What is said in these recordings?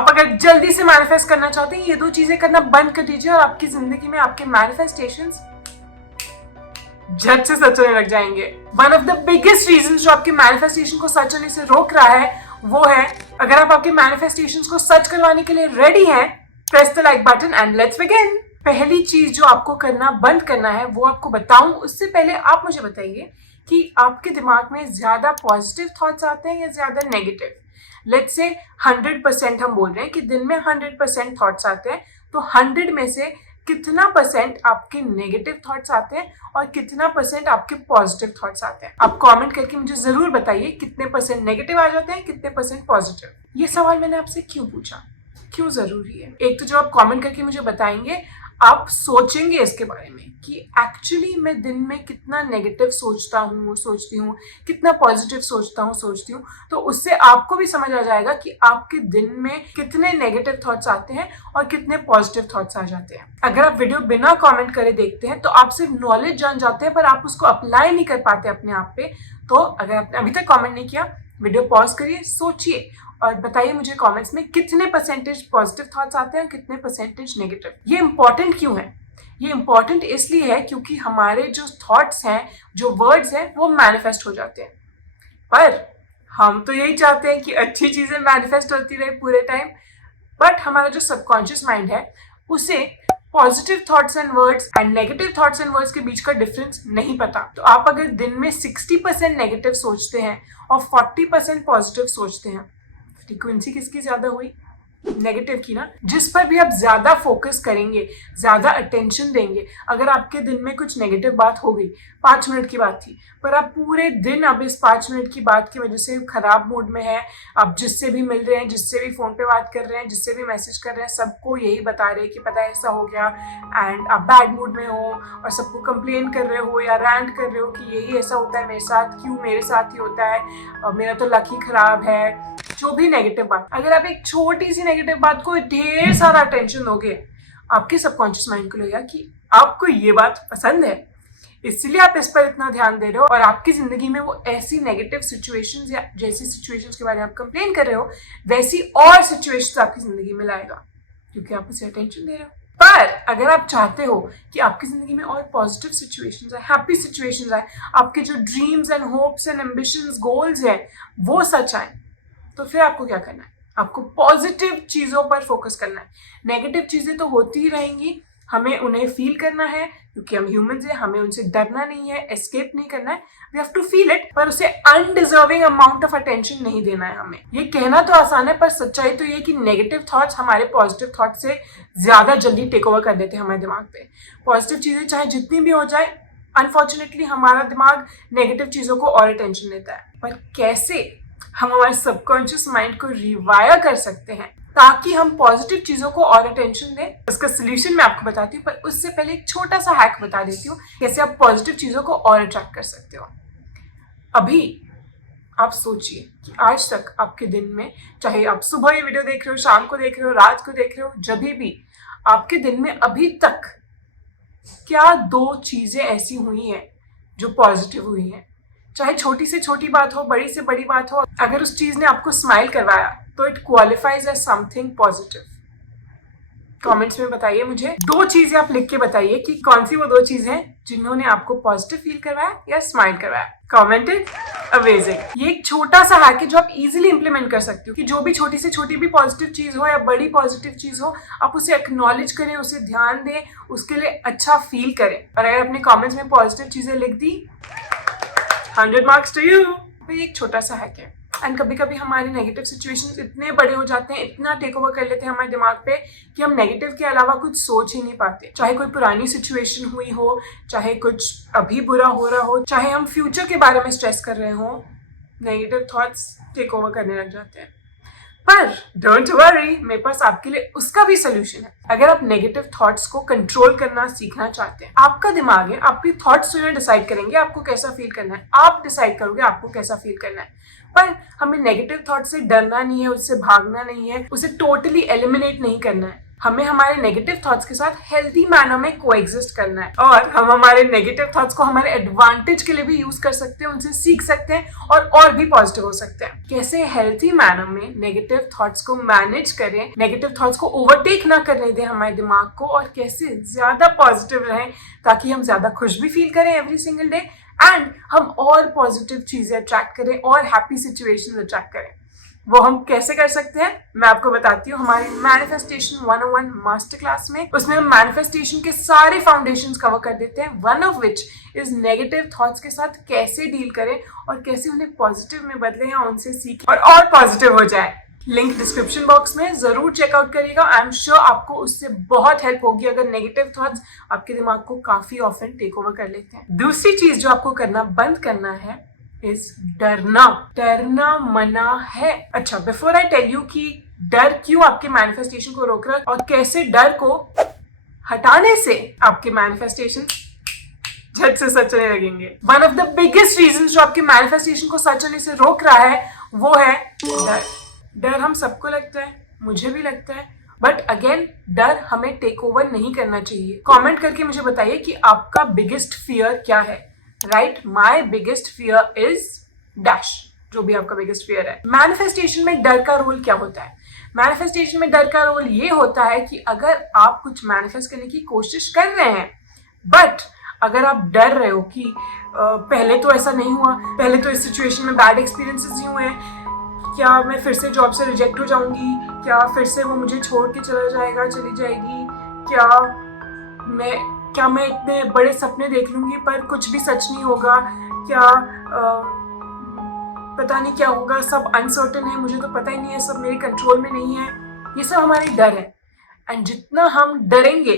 आप अगर जल्दी से मैनिफेस्ट करना चाहते हैं, ये दो चीजें करना बंद कर दीजिए और आपकी जिंदगी में आपके मैनिफेस्टेशंस झट से सच होने लग जाएंगे। One of the biggest reason जो आपके मैनिफेस्टेशन को सच होने से रोक रहा है वो है, अगर आप आपके मैनिफेस्टेशंस को सच करवाने के लिए रेडी हैं, press the like button and let's begin. पहली चीज जो आपको करना बंद करना है वो आपको बताऊं, उससे पहले आप मुझे बताइए कि आपके दिमाग में ज्यादा पॉजिटिव थॉट्स आते हैं या ज्यादा नेगेटिव। लेट्स से 100% हम बोल रहे हैं कि दिन में 100% थॉट्स आते हैं, तो 100 में से कितना परसेंट आपके नेगेटिव थॉट्स आते हैं और कितना परसेंट आपके पॉजिटिव थॉट्स आते हैं। आप कमेंट करके मुझे जरूर बताइए कितने परसेंट नेगेटिव आ जाते हैं, कितने परसेंट पॉजिटिव। ये सवाल मैंने आपसे क्यों पूछा, क्यों जरूरी है? एक तो जब आप कमेंट करके मुझे बताएंगे, आप सोचेंगे इसके बारे में कि एक्चुअली मैं दिन में कितना नेगेटिव सोचती हूँ, कितना पॉजिटिव सोचती हूँ, तो उससे आपको भी समझ आ जाएगा कि आपके दिन में कितने नेगेटिव थॉट्स आते हैं और कितने पॉजिटिव थॉट्स आ जाते हैं। अगर आप वीडियो बिना कमेंट करे देखते हैं तो आप सिर्फ नॉलेज जान जाते हैं, पर आप उसको अप्लाई नहीं कर पाते अपने आप पे। तो अगर आपने अभी तक कमेंट नहीं किया, वीडियो पॉज करिए, सोचिए और बताइए मुझे कमेंट्स में कितने परसेंटेज पॉजिटिव थॉट्स आते हैं और कितने परसेंटेज नेगेटिव। ये इंपॉर्टेंट क्यों है? ये इंपॉर्टेंट इसलिए है क्योंकि हमारे जो थॉट्स हैं, जो वर्ड्स हैं, वो मैनिफेस्ट हो जाते हैं। पर हम तो यही चाहते हैं कि अच्छी चीजें मैनिफेस्ट होती रहे पूरे टाइम, बट हमारा जो सबकॉन्शियस माइंड है उसे positive thoughts and words and negative thoughts and words के बीच का डिफरेंस नहीं पता। तो आप अगर दिन में 60% नेगेटिव सोचते हैं और 40% पॉजिटिव सोचते हैं, फ्रीक्वेंसी किसकी ज्यादा हुई? नेगेटिव की ना। जिस पर भी आप ज्यादा फोकस करेंगे, ज्यादा अटेंशन देंगे, अगर आपके दिन में कुछ नेगेटिव बात हो गई, 5 मिनट की बात थी, पर आप पूरे दिन अब इस 5 मिनट की बात की वजह से खराब मूड में है, आप जिससे भी मिल रहे हैं, जिससे भी फोन पे बात कर रहे हैं, जिससे भी मैसेज कर रहे हैं, सबको यही बता रहे हैं कि पता है ऐसा हो गया, एंड आप बैड मूड में हो और सबको कंप्लेन कर रहे हो या रैंट कर रहे हो कि यही ऐसा होता है मेरे साथ, क्यों मेरे साथ ही होता है, और मेरा तो लक ही खराब है। जो भी नेगेटिव बात, अगर आप एक छोटी सी नेगेटिव बात को ढेर सारा अटेंशन दोगे, आपके सबकॉन्शियस माइंड को लगेगा कि आपको ये बात पसंद है, इसलिए आप इस पर इतना ध्यान दे रहे हो, और आपकी जिंदगी में वो ऐसी नेगेटिव सिचुएशंस या जैसी सिचुएशंस के बारे में आप कंप्लेन कर रहे हो, वैसी और सिचुएशंस आपकी जिंदगी में लाएगा, क्योंकि आप उसे अटेंशन दे रहे हो। पर अगर आप चाहते हो कि आपकी जिंदगी में और पॉजिटिव सिचुएशंस आए, हैप्पी सिचुएशंस आए, आपके जो dreams and hopes and ambitions, goals हैं, वो सच आए, तो फिर आपको क्या करना है? आपको पॉजिटिव चीजों पर फोकस करना है। नेगेटिव चीजें तो होती ही रहेंगी, हमें उन्हें फील करना है, क्योंकि हम ह्यूमंस हैं, हमें उनसे डरना नहीं है, एस्केप नहीं करना है, we have to feel it, पर उसे अनडिजर्विंग अमाउंट ऑफ अटेंशन नहीं देना है हमें। ये कहना तो आसान है, पर सच्चाई तो ये कि नेगेटिव थॉट्स हमारे पॉजिटिव थॉट्स से ज्यादा जल्दी टेक ओवर कर देते हैं हमारे दिमाग पे। पॉजिटिव चीजें चाहे जितनी भी हो जाए, अनफॉर्चुनेटली हमारा दिमाग नेगेटिव चीजों को और अटेंशन देता है। पर कैसे हम हमारे सबकॉन्शियस माइंड को रिवायर कर सकते हैं ताकि हम पॉजिटिव चीजों को और अटेंशन दें, उसका सोल्यूशन मैं आपको बताती हूँ। पर उससे पहले एक छोटा सा हैक बता देती हूँ कैसे आप पॉजिटिव चीजों को और अट्रैक्ट कर सकते हो। अभी आप सोचिए कि आज तक आपके दिन में, चाहे आप सुबह ये वीडियो देख रहे हो, शाम को देख रहे हो, रात को देख रहे हो, जब भी आपके दिन में अभी तक क्या 2 चीजें ऐसी हुई हैं जो पॉजिटिव हुई हैं? चाहे छोटी से छोटी बात हो, बड़ी से बड़ी बात हो, अगर उस चीज ने आपको स्माइल करवाया तो it qualifies as something positive. Comments में बताइए मुझे 2 चीजें, आप लिख के बताइए कि कौन सी वो 2 चीजें हैं जिन्होंने आपको पॉजिटिव फील करवाया या स्माइल करवाया। Commented amazing. ये एक छोटा सा हैक है जो आप इजीली इंप्लीमेंट कर सकते हो कि जो भी छोटी से छोटी भी पॉजिटिव चीज हो या बड़ी पॉजिटिव चीज हो, आप उसे एक्नॉलेज करें, उसे ध्यान दें, उसके लिए अच्छा फील करें। और अगर अपने कमेंट्स में पॉजिटिव चीजें लिख दी, 100 मार्क्स टू यू। तो ये एक छोटा सा हैक है। एंड कभी कभी हमारे नेगेटिव सिचुएशंस इतने बड़े हो जाते हैं, इतना टेक ओवर कर लेते हैं हमारे दिमाग पे कि हम नेगेटिव के अलावा कुछ सोच ही नहीं पाते। चाहे कोई पुरानी सिचुएशन हुई हो, चाहे कुछ अभी बुरा हो रहा हो, चाहे हम फ्यूचर के बारे में स्ट्रेस कर रहे हो, नेगेटिव थॉट्स टेक ओवर करने लग जाते हैं। पर डोंट वरी, मेरे पास आपके लिए उसका भी सोल्यूशन है। अगर आप नेगेटिव थॉट्स को कंट्रोल करना सीखना चाहते हैं, आपका दिमाग है, आपके थॉट्स जो है डिसाइड करेंगे आपको कैसा फील करना है, आप डिसाइड करोगे आपको कैसा फील करना है। पर हमें नेगेटिव थॉट से डरना नहीं है, उससे भागना नहीं है, उसे टोटली एलिमिनेट नहीं करना है। हमें हमारे नेगेटिव थॉट्स के साथ हेल्थी मैनर में कोएग्जिस्ट करना है, और हम हमारे नेगेटिव थॉट्स को हमारे एडवांटेज के लिए भी यूज कर सकते हैं, उनसे सीख सकते हैं और भी पॉजिटिव हो सकते हैं। कैसे हेल्थी मैनर में नेगेटिव थॉट्स को मैनेज करें, नेगेटिव थॉट्स को ओवरटेक ना करने दें हमारे दिमाग को, और कैसे ज्यादा पॉजिटिव रहें ताकि हम ज्यादा खुश भी फील करें एवरी सिंगल डे, एंड हम और पॉजिटिव चीजें अट्रैक्ट करें और हैप्पी सिचुएशंस अट्रैक्ट करें। वो हम कैसे कर सकते हैं मैं आपको बताती हूँ हमारी मैनिफेस्टेशन 101 मास्टर क्लास में। उसमें हम मैनिफेस्टेशन के सारे फाउंडेशंस कवर कर देते हैं, one of which is negative thoughts के साथ कैसे डील करें और कैसे उन्हें पॉजिटिव में बदलें या उनसे सीखें और पॉजिटिव हो जाए। लिंक डिस्क्रिप्शन बॉक्स में जरूर चेकआउट करिएगा। आई एम श्योर आपको उससे बहुत हेल्प होगी अगर नेगेटिव थॉट्स आपके दिमाग को काफी ऑफन टेक ओवर कर लेते हैं। दूसरी चीज जो आपको करना बंद करना है इज डरना। डरना मना है। अच्छा, बिफोर आई टेल यू कि डर क्यों आपके मैनिफेस्टेशन को रोक रहा है और कैसे डर को हटाने से आपके मैनिफेस्टेशन झट से सच होने लगेंगे। One of the biggest reason जो आपके मैनिफेस्टेशन को सच होने से रोक रहा है वो है डर। डर हम सबको लगता है, मुझे भी लगता है, बट अगेन डर हमें टेक ओवर नहीं करना चाहिए। कमेंट करके मुझे बताइए कि आपका बिगेस्ट फियर क्या है। Right, my biggest fear is dash, जो भी आपका बिगेस्ट फियर है। मैनिफेस्टेशन में डर का रोल क्या होता है? मैनिफेस्टेशन में डर का रोल ये होता है कि अगर आप कुछ मैनिफेस्ट करने की कोशिश कर रहे हैं, बट अगर आप डर रहे हो कि पहले तो ऐसा नहीं हुआ, पहले तो इस सिचुएशन में बैड एक्सपीरियंसेस ही हुए हैं, क्या मैं फिर से जॉब से रिजेक्ट हो जाऊंगी, क्या फिर से वो मुझे छोड़ के चला जाएगा, चली जाएगी, क्या मैं इतने बड़े सपने देख लूंगी पर कुछ भी सच नहीं होगा, क्या पता नहीं क्या होगा, सब अनसर्टेन है, मुझे तो पता ही नहीं है, सब मेरे कंट्रोल में नहीं है। ये सब हमारे डर है। एंड जितना हम डरेंगे,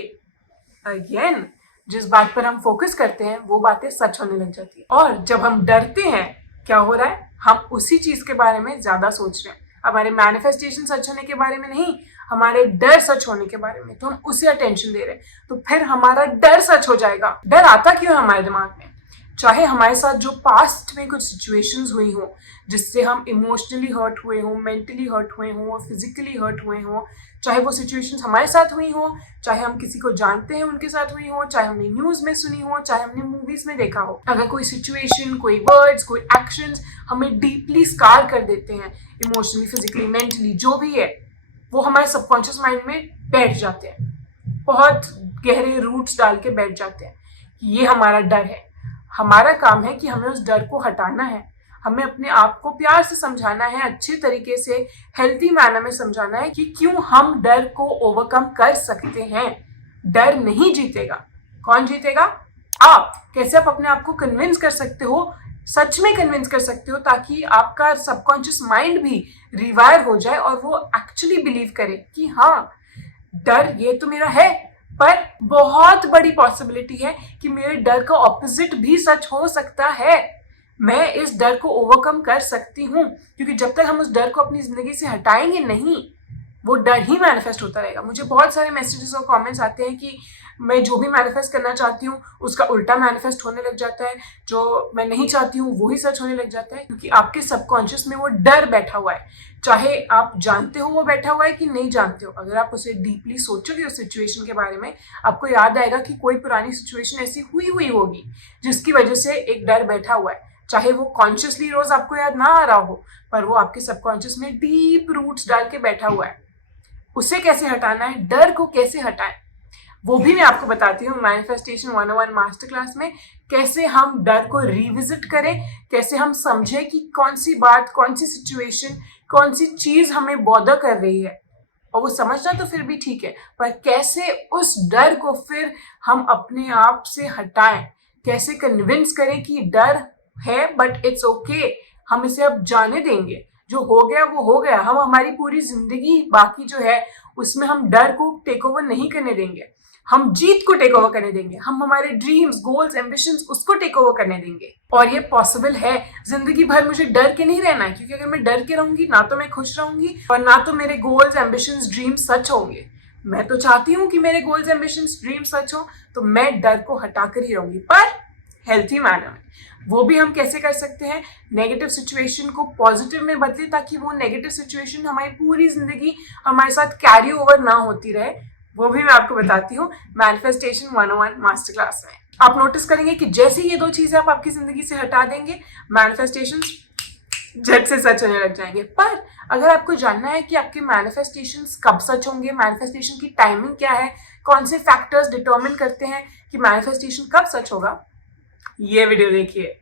अगेन जिस बात पर हम फोकस करते हैं वो बातें सच होने लग जाती है। और जब हम डरते हैं क्या हो रहा है, हम उसी चीज के बारे में ज्यादा सोच रहे हैं। हमारे मैनिफेस्टेशन सच होने के बारे में नहीं, हमारे डर सच होने के बारे में, तो हम उसे अटेंशन दे रहे हैं, तो फिर हमारा डर सच हो जाएगा। डर आता क्यों है हमारे दिमाग में? चाहे हमारे साथ जो पास्ट में कुछ सिचुएशंस हुई हो जिससे हम इमोशनली हर्ट हुए हो, मेंटली हर्ट हुए हो, फिजिकली हर्ट हुए हो, चाहे वो सिचुएशंस हमारे साथ हुई हो, चाहे हम किसी को जानते हैं उनके साथ हुई हो, चाहे हमने न्यूज में सुनी हो, चाहे हमने मूवीज में देखा हो, अगर कोई सिचुएशन, कोई वर्ड्स, कोई एक्शंस हमें डीपली स्कार कर देते हैं इमोशनली, फिजिकली, मेंटली, जो भी है, वो हमारे सबकॉन्शियस माइंड में बैठ जाते हैं, बहुत गहरे रूट्स डाल के बैठ जाते हैं। ये हमारा डर है। हमारा काम है कि हमें उस डर को हटाना है, हमें अपने आप को प्यार से समझाना है, अच्छे तरीके से हेल्थी मैनर में समझाना है कि क्यों हम डर को ओवरकम कर सकते हैं। डर नहीं जीतेगा। कौन जीतेगा? आप। कैसे आप अपने आप को कन्विंस कर सकते हो, सच में कन्विंस कर सकते हो, ताकि आपका सबकॉन्शियस माइंड भी रिवायर हो जाए और वो एक्चुअली बिलीव करे कि हाँ, डर ये तो मेरा है, पर बहुत बड़ी पॉसिबिलिटी है कि मेरे डर का ऑपोजिट भी सच हो सकता है। मैं इस डर को ओवरकम कर सकती हूँ, क्योंकि जब तक हम उस डर को अपनी जिंदगी से हटाएंगे नहीं, वो डर ही मैनिफेस्ट होता रहेगा। मुझे बहुत सारे मैसेजेस और कमेंट्स आते हैं कि मैं जो भी मैनिफेस्ट करना चाहती हूँ उसका उल्टा मैनिफेस्ट होने लग जाता है, जो मैं नहीं चाहती हूँ वो ही सच होने लग जाता है, क्योंकि आपके सबकॉन्शियस में वो डर बैठा हुआ है। चाहे आप जानते हो वो बैठा हुआ है कि नहीं जानते हो, अगर आप उसे डीपली सोचोगे उस सिचुएशन के बारे में, आपको याद आएगा कि कोई पुरानी सिचुएशन ऐसी हुई होगी जिसकी वजह से एक डर बैठा हुआ है। चाहे वो कॉन्शियसली रोज आपको याद ना आ रहा हो, पर वो आपके सबकॉन्शियस में डीप रूट्स डाल के बैठा हुआ है। उसे कैसे हटाना है, डर को कैसे हटाएं, वो भी मैं आपको बताती हूँ मैनिफेस्टेशन 101 मास्टर क्लास में। कैसे हम डर को रिविजिट करें, कैसे हम समझें कि कौन सी बात, कौन सी सिचुएशन, कौन सी चीज हमें बॉदर कर रही है, और वो समझना तो फिर भी ठीक है, पर कैसे उस डर को फिर हम अपने आप से हटाएं, कैसे कन्विंस करें कि डर है बट इट्स ओके, हम इसे अब जाने देंगे, जो हो गया वो हो गया। हम हमारी पूरी जिंदगी बाकी जो है उसमें हम डर को टेक ओवर नहीं करने देंगे, हम जीत को टेक ओवर करने देंगे, हम हमारे ड्रीम्स, गोल्स, एम्बिशंस उसको टेक ओवर करने देंगे। और ये पॉसिबल है। जिंदगी भर मुझे डर के नहीं रहना है, क्योंकि अगर मैं डर के रहूंगी ना तो मैं खुश रहूंगी और ना तो मेरे गोल्स, एम्बिशंस, ड्रीम्स सच होंगे। मैं तो चाहती हूँ कि मेरे गोल्स, एम्बिशंस, ड्रीम्स सच हो, तो मैं डर को हटाकर ही रहूंगी, पर हेल्थी मैनर में। वो भी हम कैसे कर सकते हैं? नेगेटिव सिचुएशन को पॉजिटिव में बदले, ताकि वो नेगेटिव सिचुएशन हमारी पूरी जिंदगी हमारे साथ कैरी ओवर ना होती रहे, वो भी मैं आपको बताती हूँ मैनिफेस्टेशन 101 मास्टर क्लास में। आप नोटिस करेंगे कि जैसे ये 2 चीजें आप आपकी जिंदगी से हटा देंगे, मैनिफेस्टेशन झट से सच होने लग जाएंगे। पर अगर आपको जानना है कि आपके मैनिफेस्टेशंस कब सच होंगे, मैनिफेस्टेशन की टाइमिंग क्या है, कौन से फैक्टर्स डिटरमिन करते हैं कि मैनिफेस्टेशन कब सच होगा, ये वीडियो देखिए।